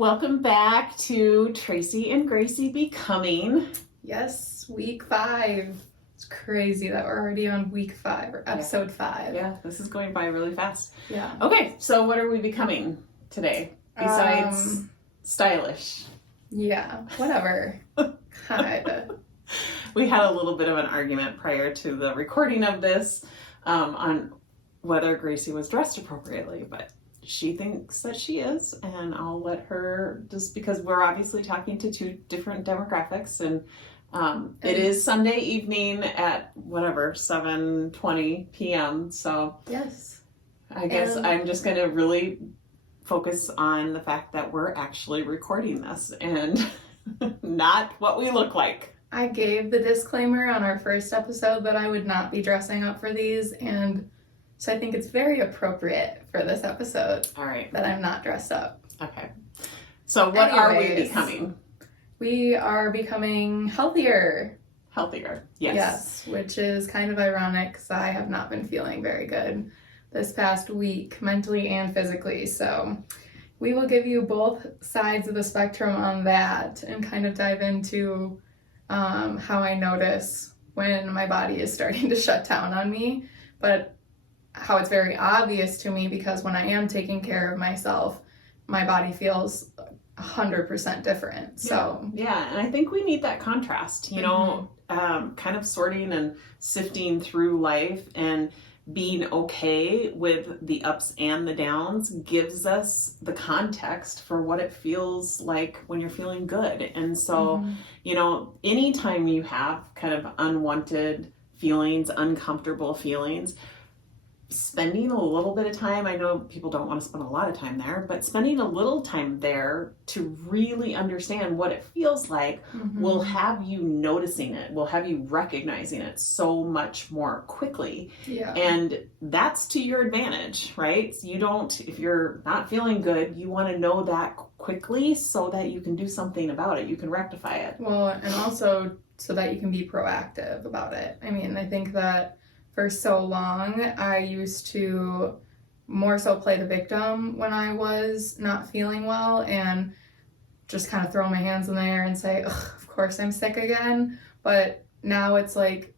Welcome back to Tracy and Gracie Becoming. Yes, week 5. It's crazy that we're already on week 5 or episode 5. Yeah, this is going by really fast. Yeah. Okay, so what are we becoming today besides stylish? Yeah, whatever. Kinda. We had a little bit of an argument prior to the recording of this on whether Gracie was dressed appropriately, but she thinks that she is, and I'll let her, just because we're obviously talking to two different demographics, and it is Sunday evening at whatever 7:20 p.m. So yes, I guess I'm just gonna really focus on the fact that we're actually recording this and not what we look like. I gave the disclaimer on our first episode that I would not be dressing up for these, and so I think it's very appropriate for this episode. All right. That I'm not dressed up. Okay. So what are we becoming? We are becoming healthier. Healthier. Yes. Yes, which is kind of ironic because I have not been feeling very good this past week, mentally and physically. So we will give you both sides of the spectrum on that and kind of dive into how I notice when my body is starting to shut down on me, but how it's very obvious to me because when I am taking care of myself, my body feels 100% different. So yeah, and I think we need that contrast, you know, kind of sorting and sifting through life and being okay with the ups and the downs gives us the context for what it feels like when you're feeling good. And so, you know, anytime you have kind of unwanted feelings, uncomfortable feelings, spending a little bit of time, I know people don't want to spend a lot of time there, but spending a little time there to really understand what it feels like will have you noticing it, will have you recognizing it so much more quickly. yeah. And that's to your advantage, right? You don't, if you're not feeling good, you want to know that quickly so that you can do something about it. You can rectify it. Well, and also so that you can be proactive about it. I mean, I think that for so long, I used to more so play the victim when I was not feeling well and just kind of throw my hands in the air and say, ugh, of course I'm sick again. But now it's like,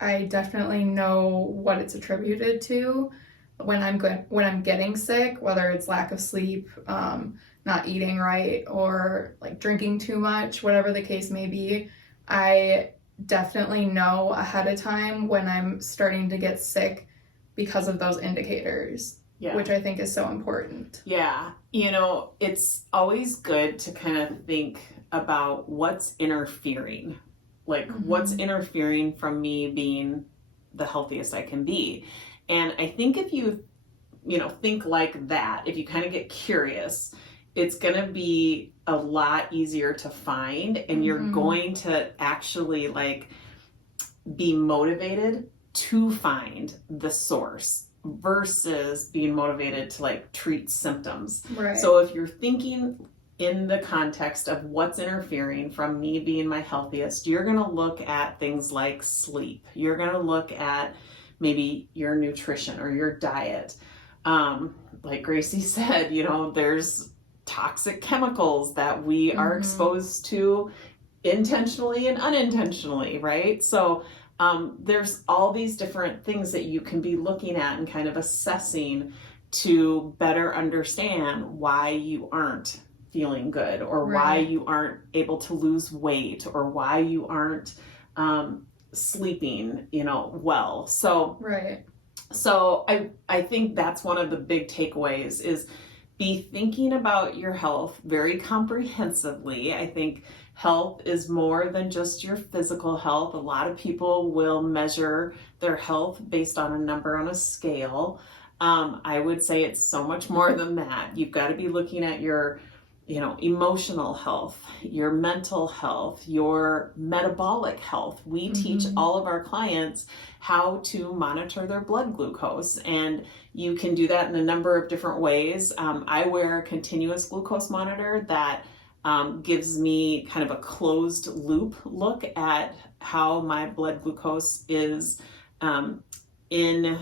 I definitely know what it's attributed to when I'm getting sick, whether it's lack of sleep, not eating right, or like drinking too much, whatever the case may be. I definitely know ahead of time when I'm starting to get sick because of those indicators, which I think is so important. Yeah, you know, it's always good to kind of think about what's interfering, like what's interfering from me being the healthiest I can be. And I think if you think like that, if you kind of get curious, it's going to be a lot easier to find, and you're going to actually like be motivated to find the source versus being motivated to like treat symptoms. Right. So if you're thinking in the context of what's interfering from me being my healthiest, you're going to look at things like sleep. You're going to look at maybe your nutrition or your diet. Like Gracie said, you know, there's toxic chemicals that we are exposed to intentionally and unintentionally, right? So there's all these different things that you can be looking at and kind of assessing to better understand why you aren't feeling good, or why you aren't able to lose weight, or why you aren't sleeping, you know, well. So I think that's one of the big takeaways is be thinking about your health very comprehensively. I think health is more than just your physical health. A lot of people will measure their health based on a number on a scale. I would say it's so much more than that. You've got to be looking at your, you know, emotional health, your mental health, your metabolic health. We teach all of our clients how to monitor their blood glucose, and you can do that in a number of different ways. I wear a continuous glucose monitor that gives me kind of a closed loop look at how my blood glucose is in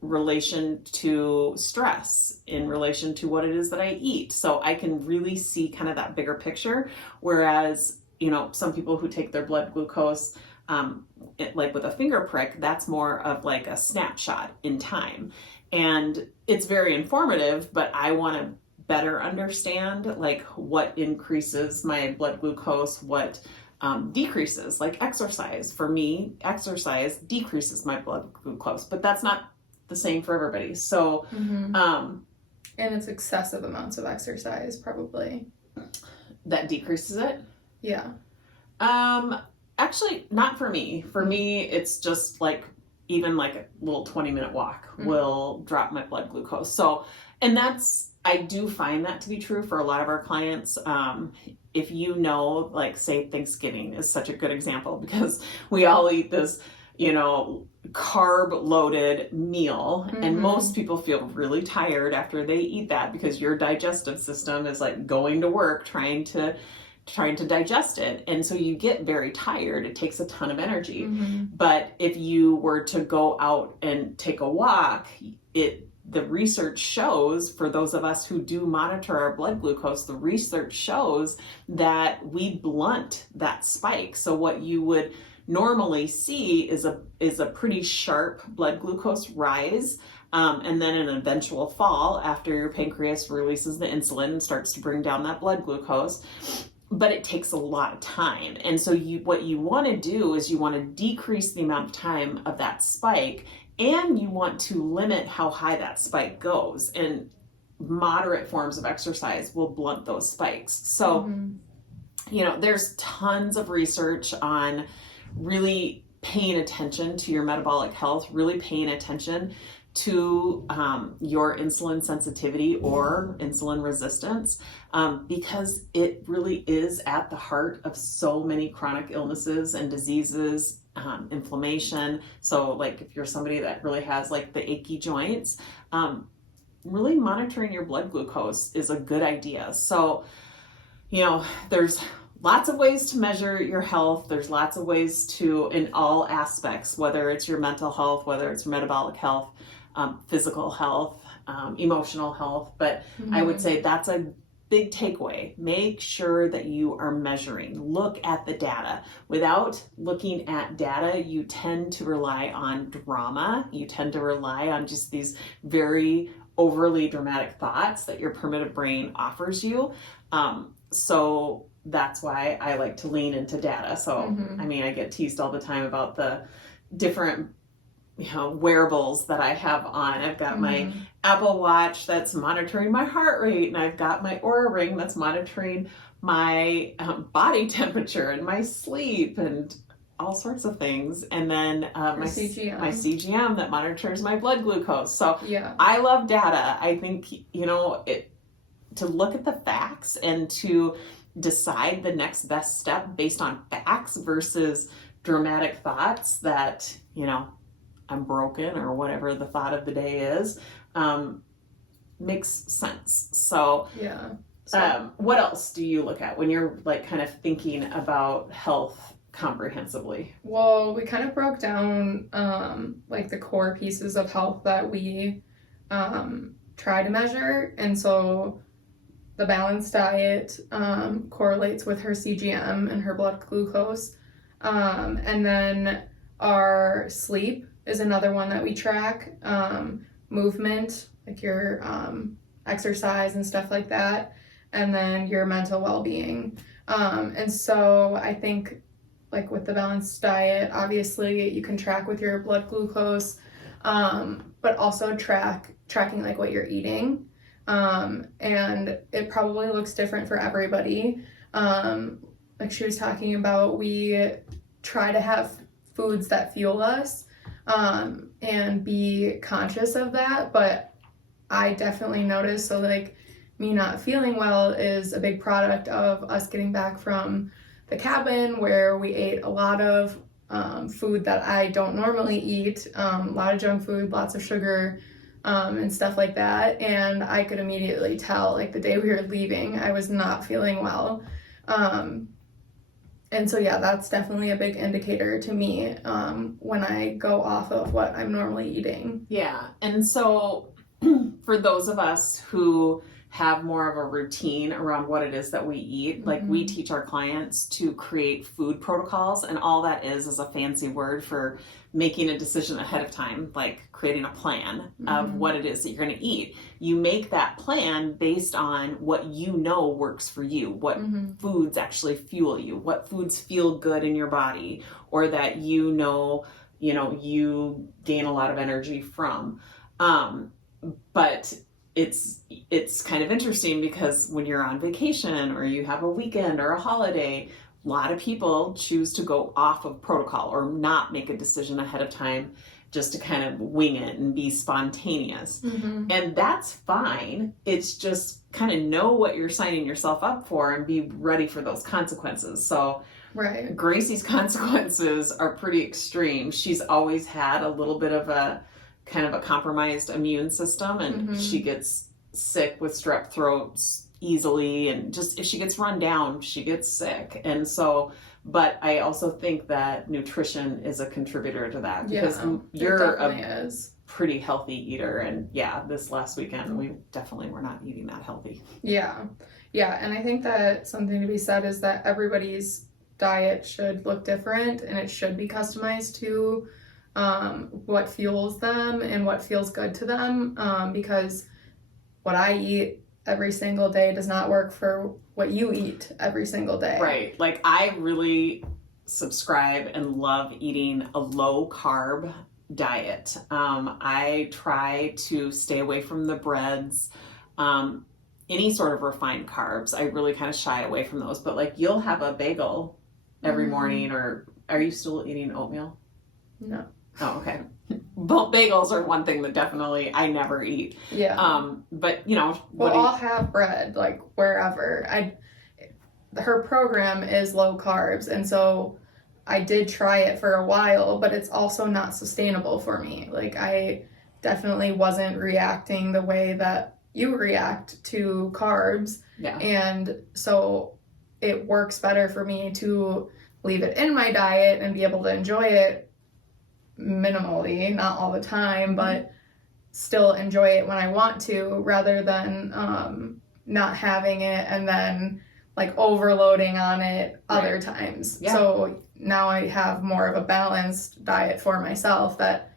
relation to stress, in relation to what it is that I eat. So I can really see kind of that bigger picture. Whereas, some people who take their blood glucose, like with a finger prick, that's more of like a snapshot in time. And it's very informative, but I want to better understand like what increases my blood glucose, what decreases, like exercise. For me, exercise decreases my blood glucose, but that's not the same for everybody. So, and it's excessive amounts of exercise probably that decreases it. Yeah. Actually, not for me. For me, it's just like even like a little 20-minute walk will drop my blood glucose. So, and I do find that to be true for a lot of our clients. If like say Thanksgiving is such a good example because we all eat this, carb loaded meal, and most people feel really tired after they eat that because your digestive system is like going to work trying to digest it, and so you get very tired. It takes a ton of energy. But if you were to go out and take a walk, the research shows, for those of us who do monitor our blood glucose, the research shows that we blunt that spike. So what you would normally see is a pretty sharp blood glucose rise, and then an eventual fall after your pancreas releases the insulin and starts to bring down that blood glucose. But it takes a lot of time. And so what you want to do is you want to decrease the amount of time of that spike, and you want to limit how high that spike goes. And moderate forms of exercise will blunt those spikes. So, there's tons of research on really paying attention to your metabolic health, really paying attention to your insulin sensitivity or insulin resistance, because it really is at the heart of so many chronic illnesses and diseases, inflammation. So like if you're somebody that really has like the achy joints, really monitoring your blood glucose is a good idea. So, there's lots of ways to measure your health. There's lots of ways in all aspects, whether it's your mental health, whether it's your metabolic health, physical health, emotional health. But I would say that's a big takeaway. Make sure that you are measuring. Look at the data. Without looking at data, you tend to rely on drama. You tend to rely on just these very overly dramatic thoughts that your primitive brain offers you. So that's why I like to lean into data. So, I get teased all the time about the different wearables that I have on. I've got my Apple Watch that's monitoring my heart rate, and I've got my Oura Ring that's monitoring my body temperature and my sleep and all sorts of things. And then my CGM that monitors my blood glucose. So I love data. I think, to look at the facts and to decide the next best step based on facts versus dramatic thoughts that, I'm broken or whatever the thought of the day is, makes sense. So, what else do you look at when you're like kind of thinking about health comprehensively? Well, we kind of broke down like the core pieces of health that we try to measure. And so the balanced diet correlates with her CGM and her blood glucose. And then our sleep is another one that we track. Movement, like your exercise and stuff like that. And then your mental well-being. And so I think like with the balanced diet, obviously you can track with your blood glucose, but also tracking like what you're eating. And it probably looks different for everybody. Like she was talking about, we try to have foods that fuel us, and be conscious of that. But I definitely notice, so like me not feeling well is a big product of us getting back from the cabin where we ate a lot of food that I don't normally eat, a lot of junk food, lots of sugar, and stuff like that. And I could immediately tell, like the day we were leaving, I was not feeling well. And so, yeah, that's definitely a big indicator to me when I go off of what I'm normally eating. Yeah. And so for those of us who have more of a routine around what it is that we eat, like we teach our clients to create food protocols, and all that is a fancy word for making a decision ahead of time, like creating a plan of what it is that you're going to eat. You make that plan based on what you know works for you, what foods actually fuel you, what foods feel good in your body, or that you know you gain a lot of energy from. But it's kind of interesting because when you're on vacation or you have a weekend or a holiday, a lot of people choose to go off of protocol or not make a decision ahead of time, just to kind of wing it and be spontaneous. And that's fine. It's just kind of know what you're signing yourself up for and be ready for those consequences. So right. Gracie's consequences are pretty extreme. She's always had a little bit of a kind of a compromised immune system, and she gets sick with strep throats easily, and just if she gets run down, she gets sick. And so, but I also think that nutrition is a contributor to that, because you're a pretty healthy eater, and this last weekend we definitely were not eating that healthy. Yeah, and I think that something to be said is that everybody's diet should look different, and it should be customized to what fuels them and what feels good to them, because what I eat every single day does not work for what you eat every single day. Right. Like, I really subscribe and love eating a low carb diet. I try to stay away from the breads, any sort of refined carbs. I really kind of shy away from those, but like, you'll have a bagel every morning, or are you still eating oatmeal? No. Oh, okay. Well, bagels are one thing that definitely I never eat. Yeah. But I'll have bread like wherever. Her program is low carbs, and so I did try it for a while, but it's also not sustainable for me. Like, I definitely wasn't reacting the way that you react to carbs. Yeah. And so it works better for me to leave it in my diet and be able to enjoy it minimally, not all the time, but still enjoy it when I want to, rather than not having it and then like overloading on it other times. Yeah. So now I have more of a balanced diet for myself that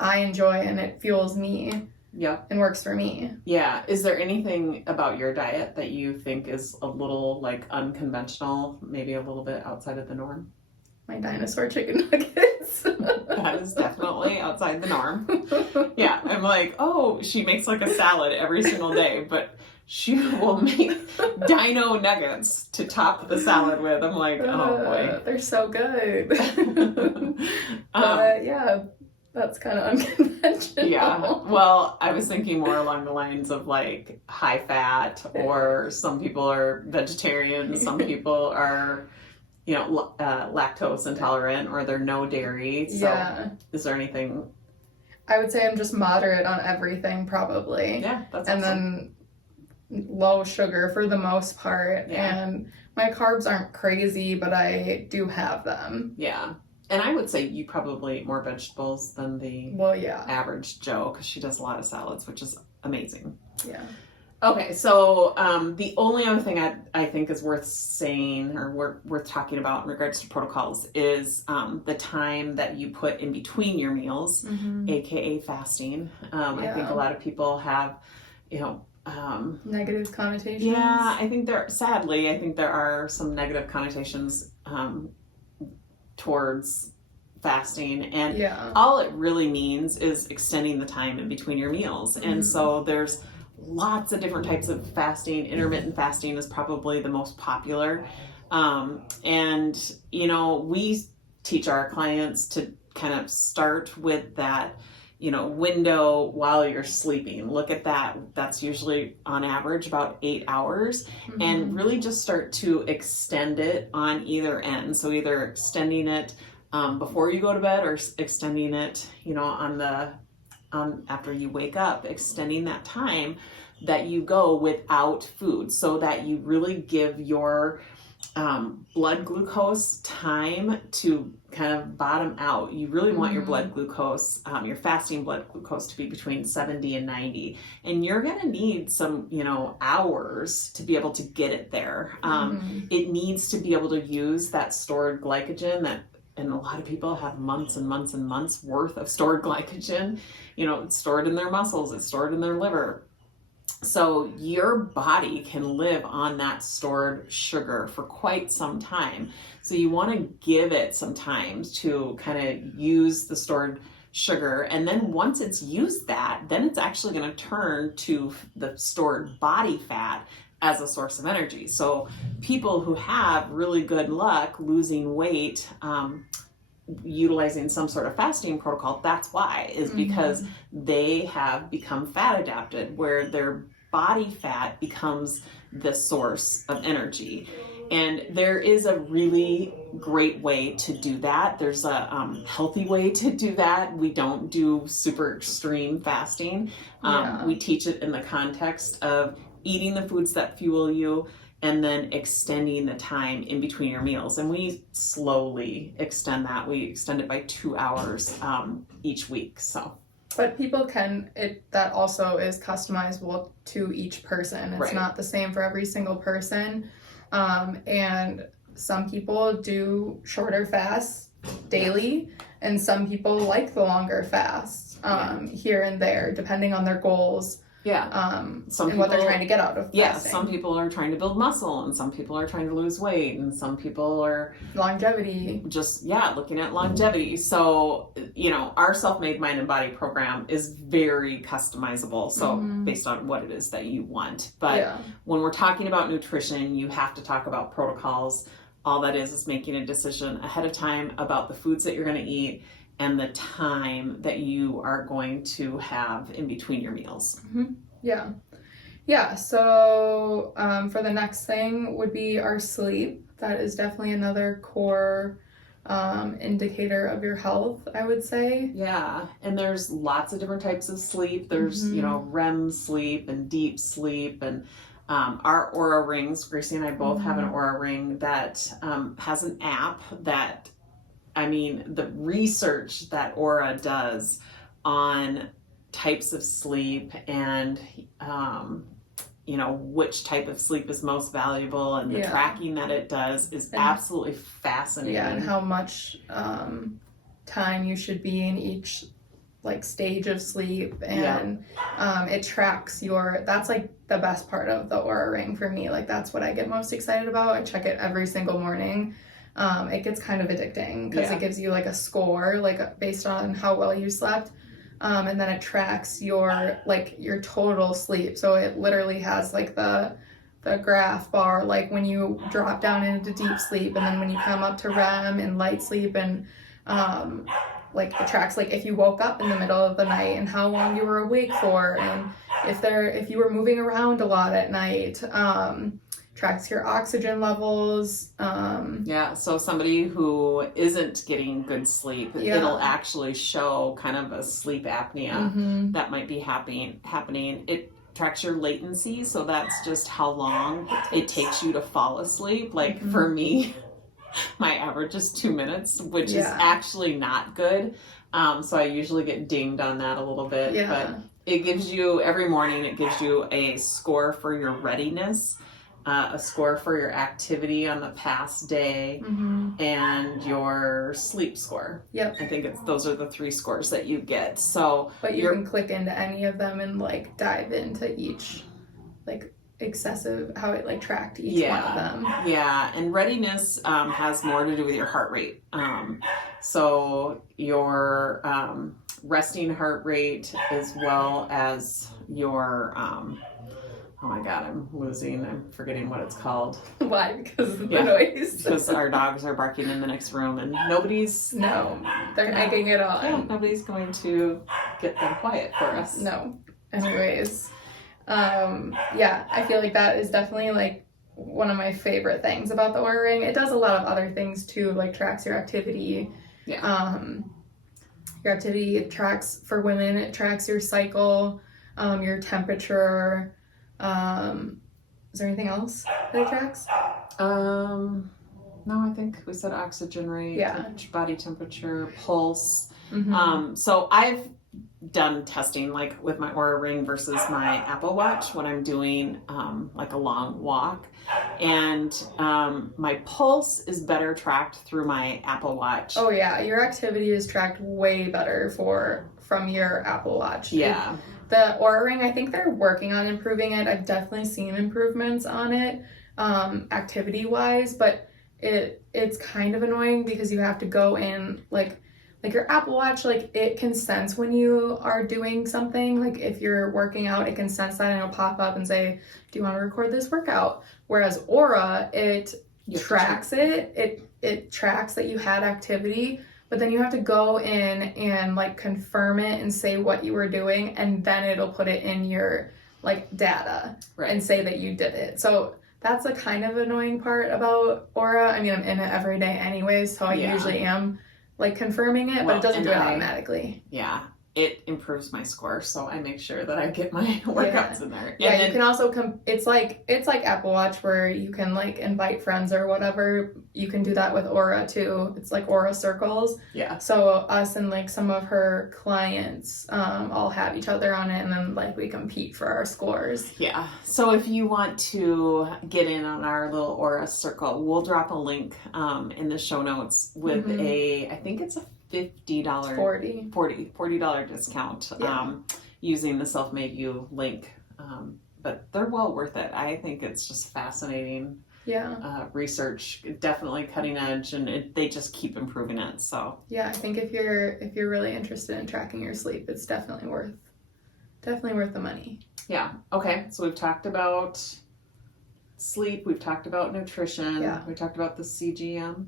I enjoy, and it fuels me. Yeah. And works for me. Yeah. Is there anything about your diet that you think is a little like unconventional, maybe a little bit outside of the norm? My dinosaur chicken nuggets. That is definitely outside the norm. Yeah. I'm like, oh, she makes like a salad every single day, but she will make dino nuggets to top the salad with. I'm like, oh boy. They're so good. Yeah, that's kind of unconventional. Yeah. Well, I was thinking more along the lines of like high fat, or some people are vegetarian, some people are, lactose intolerant, or they're no dairy. So is there anything? I would say I'm just moderate on everything, probably. Yeah, that's and awesome. Then low sugar for the most part. Yeah. And my carbs aren't crazy, but I do have them. Yeah. And I would say you probably eat more vegetables than the average Joe, because she does a lot of salads, which is amazing. Yeah. Okay, so the only other thing I think is worth saying, or worth talking about in regards to protocols, is the time that you put in between your meals, aka fasting. I think a lot of people have, negative connotations. Yeah, I think there are some negative connotations towards fasting, and all it really means is extending the time in between your meals. And so there's lots of different types of fasting. Intermittent fasting is probably the most popular. And we teach our clients to kind of start with that, window while you're sleeping. Look at that. That's usually on average about 8 hours, and really just start to extend it on either end. So either extending it before you go to bed, or extending it, after you wake up, extending that time that you go without food, so that you really give your blood glucose time to kind of bottom out. You really want your blood glucose, your fasting blood glucose, to be between 70 and 90. And you're going to need some, hours to be able to get it there. It needs to be able to use that stored glycogen and a lot of people have months and months and months worth of stored glycogen. It's stored in their muscles, it's stored in their liver. So your body can live on that stored sugar for quite some time. So you want to give it some time to kind of use the stored sugar. And then once it's used that, then it's actually going to turn to the stored body fat as a source of energy. So people who have really good luck losing weight, utilizing some sort of fasting protocol, that's why, is because they have become fat adapted, where their body fat becomes the source of energy. And there is a really great way to do that. There's a healthy way to do that. We don't do super extreme fasting. We teach it in the context of eating the foods that fuel you, and then extending the time in between your meals. And we slowly extend that. We extend it by 2 hours each week. But people that also is customizable to each person. It's not the same for every single person. And some people do shorter fasts daily, and some people like the longer fasts here and there, depending on their goals. What they're trying to get out of fasting. Some people are trying to build muscle, and some people are trying to lose weight, and some people are longevity. Looking at longevity. So, our self-made mind and body program is very customizable. So based on what it is that you want. But when we're talking about nutrition, you have to talk about protocols. All that is making a decision ahead of time about the foods that you're going to eat and the time that you are going to have in between your meals. So for the next thing would be our sleep. That is definitely another core indicator of your health, I would say. And there's lots of different types of sleep. There's REM sleep and deep sleep, and our Oura Rings. Gracie and I both have an Oura Ring that has an app that, the research that Oura does on types of sleep and, which type of sleep is most valuable, and the tracking that it does is absolutely fascinating. And how much time you should be in each stage of sleep, and it tracks that's the best part of the Oura Ring for me. That's what I get most excited about. I check it every single morning. It gets kind of addicting because it gives you a score based on how well you slept, and then it tracks your total sleep. So it literally has the graph bar when you drop down into deep sleep, and then when you come up to REM and light sleep, and it tracks if you woke up in the middle of the night and how long you were awake for, and if you were moving around a lot at night. Tracks your oxygen levels. So somebody who isn't getting good sleep, it'll actually show kind of a sleep apnea that might be happening. It tracks your latency, so that's just how long it takes you to fall asleep. For me, my average is 2 minutes, which is actually not good. So I usually get dinged on that a little bit. But it gives you, every morning, it gives you a score for your readiness, a score for your activity on the past day, and your sleep score. I think those are the 3 scores that you get. So, but you can click into any of them and dive into each excessive, how it tracked each one of them. And readiness has more to do with your heart rate. So your resting heart rate, as well as your oh my God, I'm forgetting what it's called. Why? Because of the noise. Because our dogs are barking in the next room, and they're egging it on. Nobody's going to get them quiet for us. No. Anyways, I feel that is definitely one of my favorite things about the Oura Ring. It does a lot of other things too, tracks your activity. Your activity, it tracks, for women, it tracks your cycle, your temperature. Is there anything else that it tracks? No, I think we said oxygen rate, body temperature, pulse. So I've done testing like with my Oura Ring versus my Apple Watch when I'm doing like a long walk, and my pulse is better tracked through my Apple Watch. Oh yeah, your activity is tracked way better from your Apple Watch. Yeah. The Oura Ring, I think they're working on improving it. I've definitely seen improvements on it, activity wise, but it's kind of annoying because you have to go in like your Apple Watch, like it can sense when you are doing something. Like if you're working out, it can sense that and it'll pop up and say, do you want to record this workout? Whereas Oura, it tracks it. It tracks that you had activity, but then you have to go in and like confirm it and say what you were doing, and then it'll put it in your like data and say that you did it. So that's the kind of annoying part about Oura. I mean, I'm in it every day anyways, so I usually am like confirming it, but it doesn't do it automatically. Yeah, it improves my score, so I make sure that I get my workouts in there. Yeah, you can also it's like Apple Watch where you can like invite friends or whatever. You can do that with Oura too. It's like Oura circles. Yeah. So us and like some of her clients all have each other on it, and then like we compete for our scores. Yeah. So if you want to get in on our little Oura circle, we'll drop a link in the show notes with I think it's a $50 $40 discount using the Self-Made You link, but they're well worth it. I think it's just fascinating research, definitely cutting edge, and they just keep improving it. So I think if you're really interested in tracking your sleep, it's definitely worth the money. Okay, so we've talked about sleep, we've talked about nutrition, we talked about the CGM.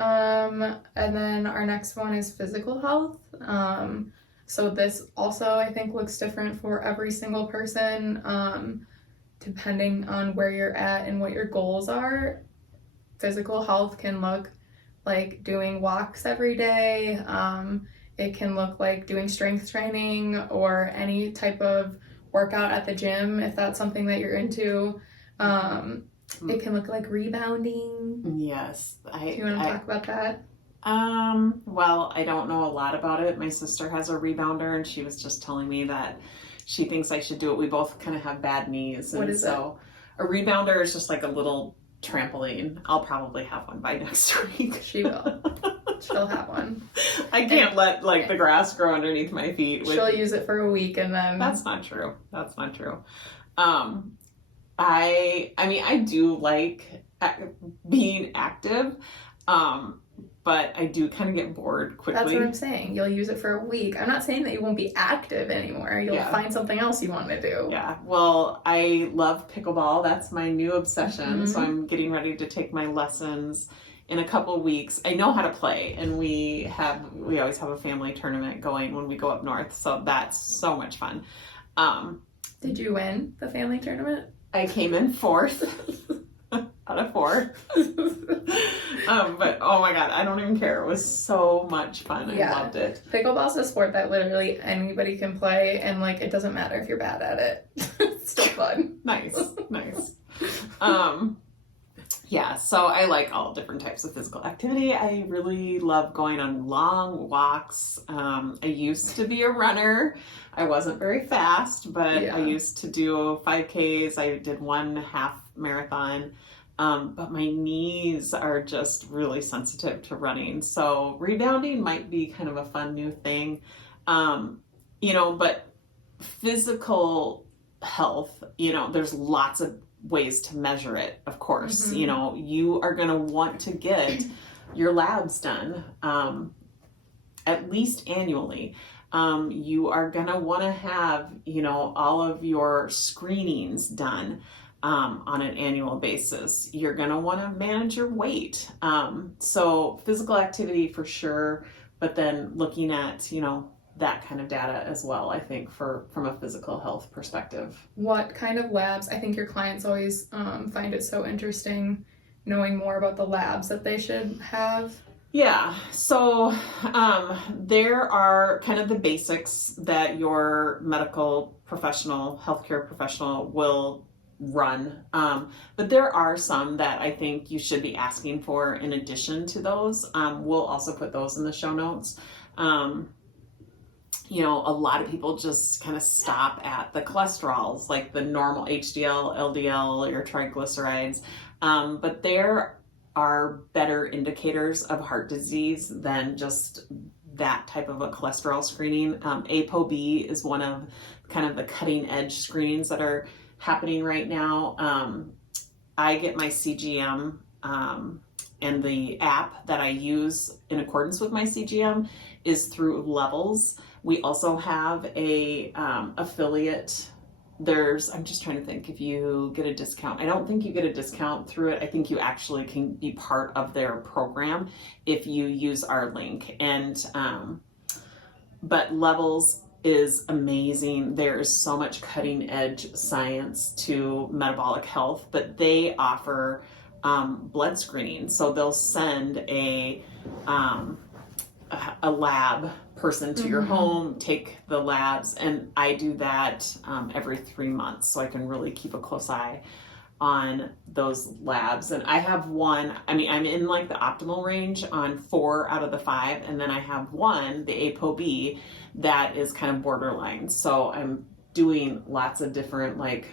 And then our next one is physical health. So this also, I think, looks different for every single person, depending on where you're at and what your goals are. Physical health can look like doing walks every day. It can look like doing strength training or any type of workout at the gym, if that's something that you're into. It can look like rebounding. Yes. Do you want to talk about that? Well, I don't know a lot about it. My sister has a rebounder, and she was just telling me that she thinks I should do it. We both kind of have bad knees. What is it? A rebounder is just like a little trampoline. I'll probably have one by next week. She will. She'll have one. I can't let the grass grow underneath my feet. She'll use it for a week and then... That's not true. I do like being active, but I do kind of get bored quickly. That's what I'm saying. You'll use it for a week. I'm not saying that you won't be active anymore. You'll find something else you want to do. Yeah. Well, I love pickleball. That's my new obsession. So I'm getting ready to take my lessons in a couple of weeks. I know how to play, and we always have a family tournament going when we go up north. So that's so much fun. Did you win the family tournament? I came in 4th out of 4. But oh my god, I don't even care. It was so much fun. I loved it. Pickleball's a sport that literally anybody can play, and like it doesn't matter if you're bad at it. It's still fun. Nice. So I like all different types of physical activity. I really love going on long walks. I used to be a runner. I wasn't very fast, but I used to do 5Ks. I did 1 half marathon. But my knees are just really sensitive to running. So rebounding might be kind of a fun new thing. But physical health, there's lots of ways to measure it, of course. You are going to want to get your labs done at least annually. You are going to want to have, all of your screenings done on an annual basis. You're going to want to manage your weight. So physical activity for sure, but then looking at, that kind of data as well, I think, from a physical health perspective. What kind of labs? I think your clients always find it so interesting knowing more about the labs that they should have. Yeah, so there are kind of the basics that your medical professional, healthcare professional will run. But there are some that I think you should be asking for in addition to those. We'll also put those in the show notes. You know, a lot of people just kind of stop at the cholesterols, like the normal HDL, LDL, or triglycerides. But there are better indicators of heart disease than just that type of a cholesterol screening. ApoB is one of kind of the cutting edge screenings that are happening right now. I get my CGM, and the app that I use in accordance with my CGM is through Levels. We also have a affiliate. I'm just trying to think if you get a discount. I don't think you get a discount through it. I think you actually can be part of their program if you use our link. And but Levels is amazing. There is so much cutting edge science to metabolic health, but they offer blood screening. So they'll send a lab person to your home, take the labs, and I do that every 3 months, so I can really keep a close eye on those labs. And I have one, I'm in like the optimal range on 4 out of the 5, and then I have one, the ApoB, that is kind of borderline. So I'm doing lots of different like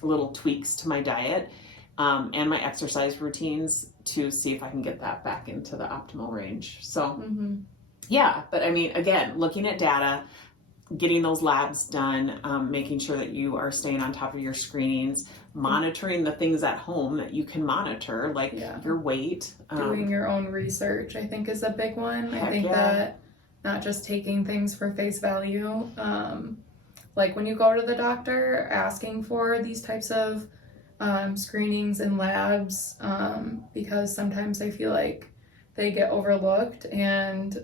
little tweaks to my diet and my exercise routines to see if I can get that back into the optimal range. So yeah, but I mean, again, looking at data, getting those labs done, making sure that you are staying on top of your screenings, monitoring the things at home that you can monitor, like your weight. Doing your own research, I think, is a big one. I think that not just taking things for face value, like when you go to the doctor, asking for these types of screenings and labs, because sometimes I feel like they get overlooked, and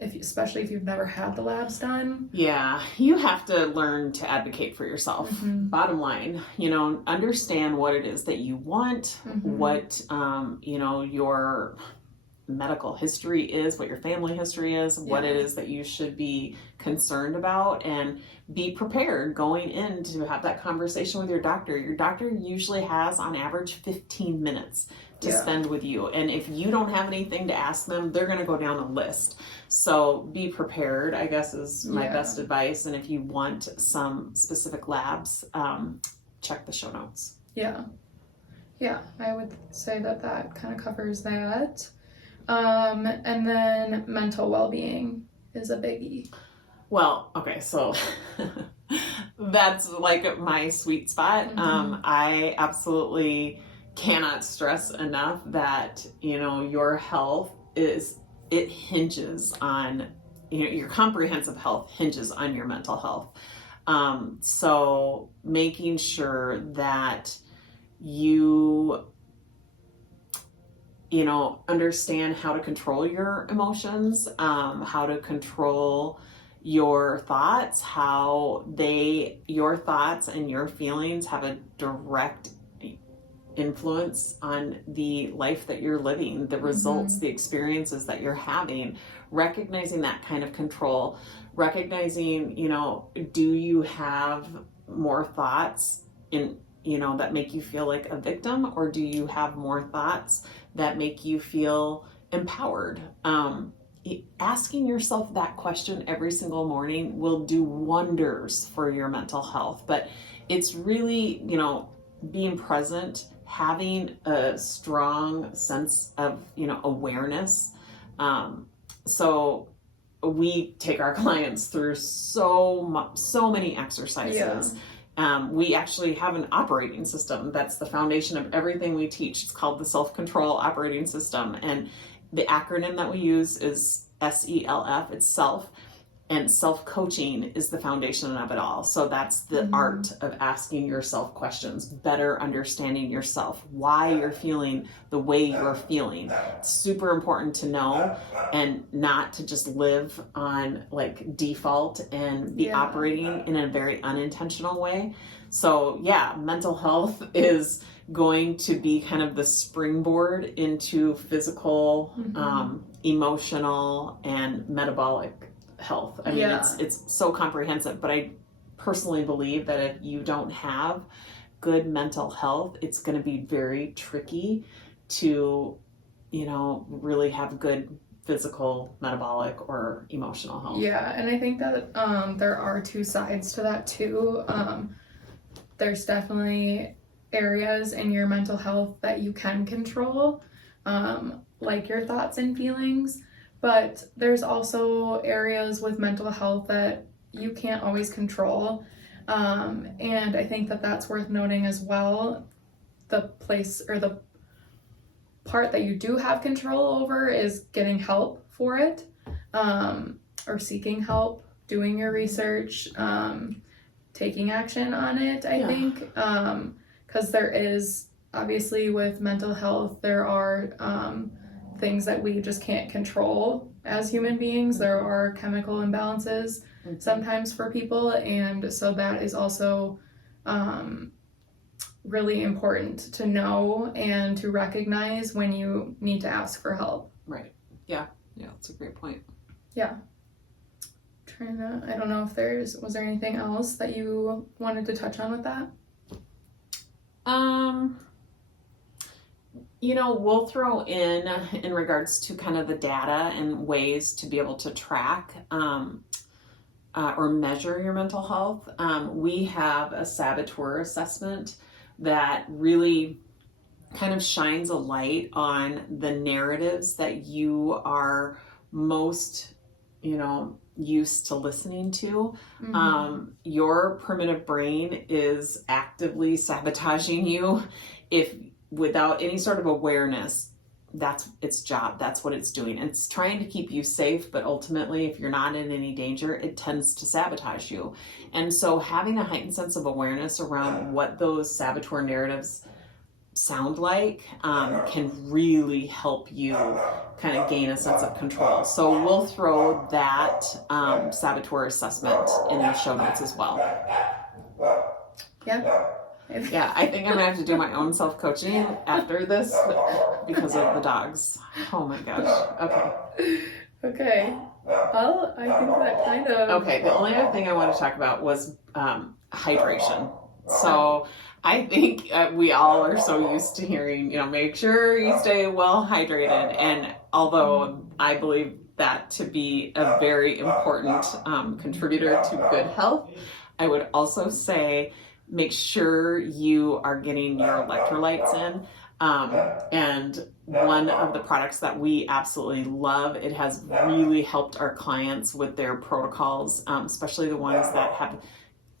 especially if you've never had the labs done. Yeah, you have to learn to advocate for yourself. Bottom line, understand what it is that you want, what your medical history is, what your family history is, what it is that you should be concerned about, and be prepared going in to have that conversation with your doctor. Your doctor usually has on average 15 minutes to spend with you, and if you don't have anything to ask them, they're going to go down a list. So be prepared, I guess, is my best advice. And if you want some specific labs, check the show notes. I would say that kind of covers that. And then mental well-being is a biggie. Well, okay, so that's like my sweet spot. I absolutely cannot stress enough that, your health hinges on, your comprehensive health hinges on your mental health. So making sure that you understand how to control your emotions, how to control your thoughts, how your thoughts and your feelings have a direct influence on the life that you're living, the results, the experiences that you're having, recognizing that kind of control, recognizing, do you have more thoughts that make you feel like a victim, or do you have more thoughts that make you feel empowered? Asking yourself that question every single morning will do wonders for your mental health. But it's really, being present, having a strong sense of, awareness. So we take our clients through so many exercises. We actually have an operating system that's the foundation of everything we teach. It's called the Self-Control Operating System, and the acronym that we use is SELF. It's self, and self-coaching is the foundation of it all. So that's the art of asking yourself questions, better understanding yourself, why you're feeling the way you're feeling. It's super important to know, and not to just live on like default and be operating in a very unintentional way. So mental health is going to be kind of the springboard into physical, emotional, and metabolic health. It's so comprehensive, but I personally believe that if you don't have good mental health, it's going to be very tricky to, really have good physical, metabolic, or emotional health. Yeah, and I think that there are two sides to that too. There's definitely areas in your mental health that you can control, like your thoughts and feelings, but there's also areas with mental health that you can't always control. And I think that that's worth noting as well. The place or the part that you do have control over is getting help for it, or seeking help, doing your research, taking action on it, I think. Because there is, obviously with mental health, there are things that we just can't control as human beings. There are chemical imbalances sometimes for people, and so that is also really important to know and to recognize when you need to ask for help. Right. Yeah, that's a great point. Yeah. I don't know if was there anything else that you wanted to touch on with that? We'll throw in regards to kind of the data and ways to be able to track or measure your mental health. We have a Saboteur assessment that really kind of shines a light on the narratives that you are most, used to listening to. Your primitive brain is actively sabotaging you if without any sort of awareness. That's its job. That's what it's doing. It's trying to keep you safe, but ultimately, if you're not in any danger, it tends to sabotage you. And so having a heightened sense of awareness around what those saboteur narratives sound like can really help you kind of gain a sense of control. So we'll throw that Saboteur assessment in the show notes as well. Yeah. Yeah, I think I'm gonna have to do my own self-coaching after this because of the dogs. Oh my gosh. Okay. Well, I think that kind of... Okay, the only other thing I want to talk about was hydration. So I think we all are so used to hearing, make sure you stay well hydrated. And although I believe that to be a very important contributor to good health, I would also say make sure you are getting your electrolytes in. And one of the products that we absolutely love, it has really helped our clients with their protocols, especially the ones that have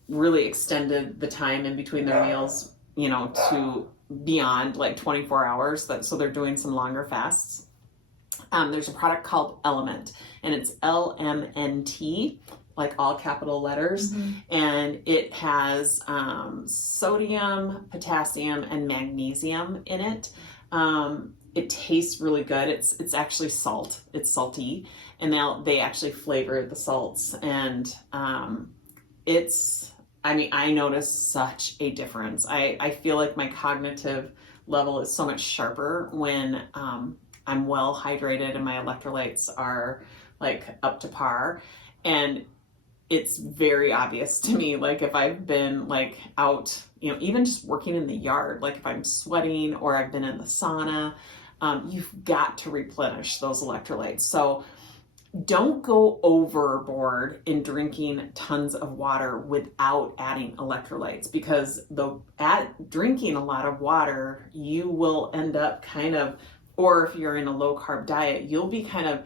really extended the time in between their meals, to beyond like 24 hours. So they're doing some longer fasts. There's a product called LMNT, and it's LMNT, like all capital letters, and it has sodium, potassium, and magnesium in it. It tastes really good. It's actually salt. It's salty, and they actually flavor the salts, and I notice such a difference. I feel like my cognitive level is so much sharper when I'm well hydrated and my electrolytes are like up to par. And it's very obvious to me, like if I've been like out, even just working in the yard, like if I'm sweating or I've been in the sauna, you've got to replenish those electrolytes. So don't go overboard in drinking tons of water without adding electrolytes, because drinking a lot of water, you will end up kind of, or if you're in a low carb diet, you'll be kind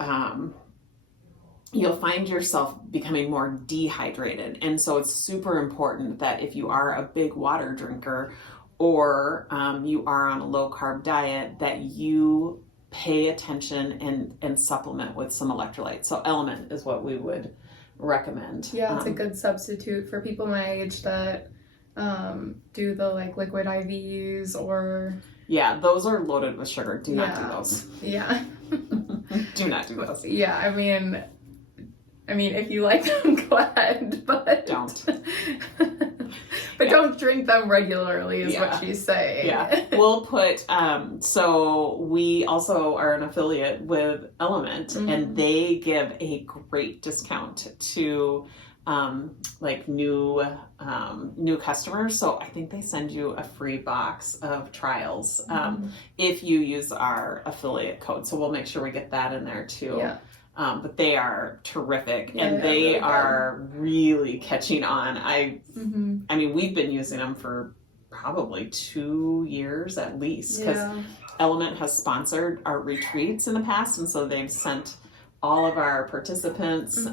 of, you'll find yourself becoming more dehydrated. And so it's super important that if you are a big water drinker or you are on a low carb diet, that you pay attention and supplement with some electrolytes. So LMNT is what we would recommend. Yeah, it's a good substitute for people my age that do the like liquid IVs or... Yeah, those are loaded with sugar. Do not do those. Yeah. Do not do those. Yeah, I mean, if you like them, go ahead, but don't. But don't drink them regularly is what she's saying. Yeah. We'll put, so we also are an affiliate with LMNT, and they give a great discount to like new customers. So I think they send you a free box of trials if you use our affiliate code. So we'll make sure we get that in there too. Yeah. But they are terrific, Yeah, and they are really catching on. I mean, we've been using them for probably 2 years at least, because LMNT has sponsored our retreats in the past, and so they've sent all of our participants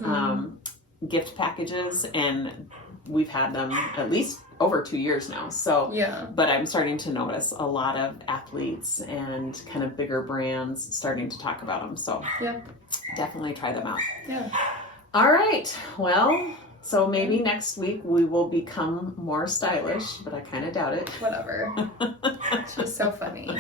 gift packages, and we've had them at least over 2 years now. So, but I'm starting to notice a lot of athletes and kind of bigger brands starting to talk about them. So, definitely try them out. Yeah. All right. Well, so maybe next week we will become more stylish, but I kind of doubt it. Whatever. It's just so funny.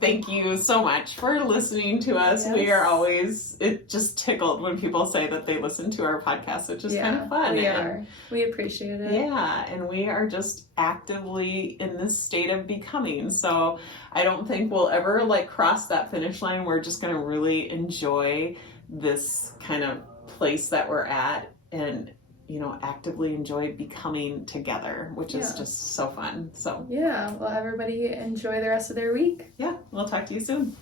Thank you so much for listening to us. Yes. We are always, it just tickled when people say that they listen to our podcast, which is kind of fun. We appreciate it. Yeah, and we are just actively in this state of becoming. So I don't think we'll ever like cross that finish line. We're just going to really enjoy this kind of place that we're at, and actively enjoy becoming together, which is just so fun. So well, everybody enjoy the rest of their week. We'll talk to you soon.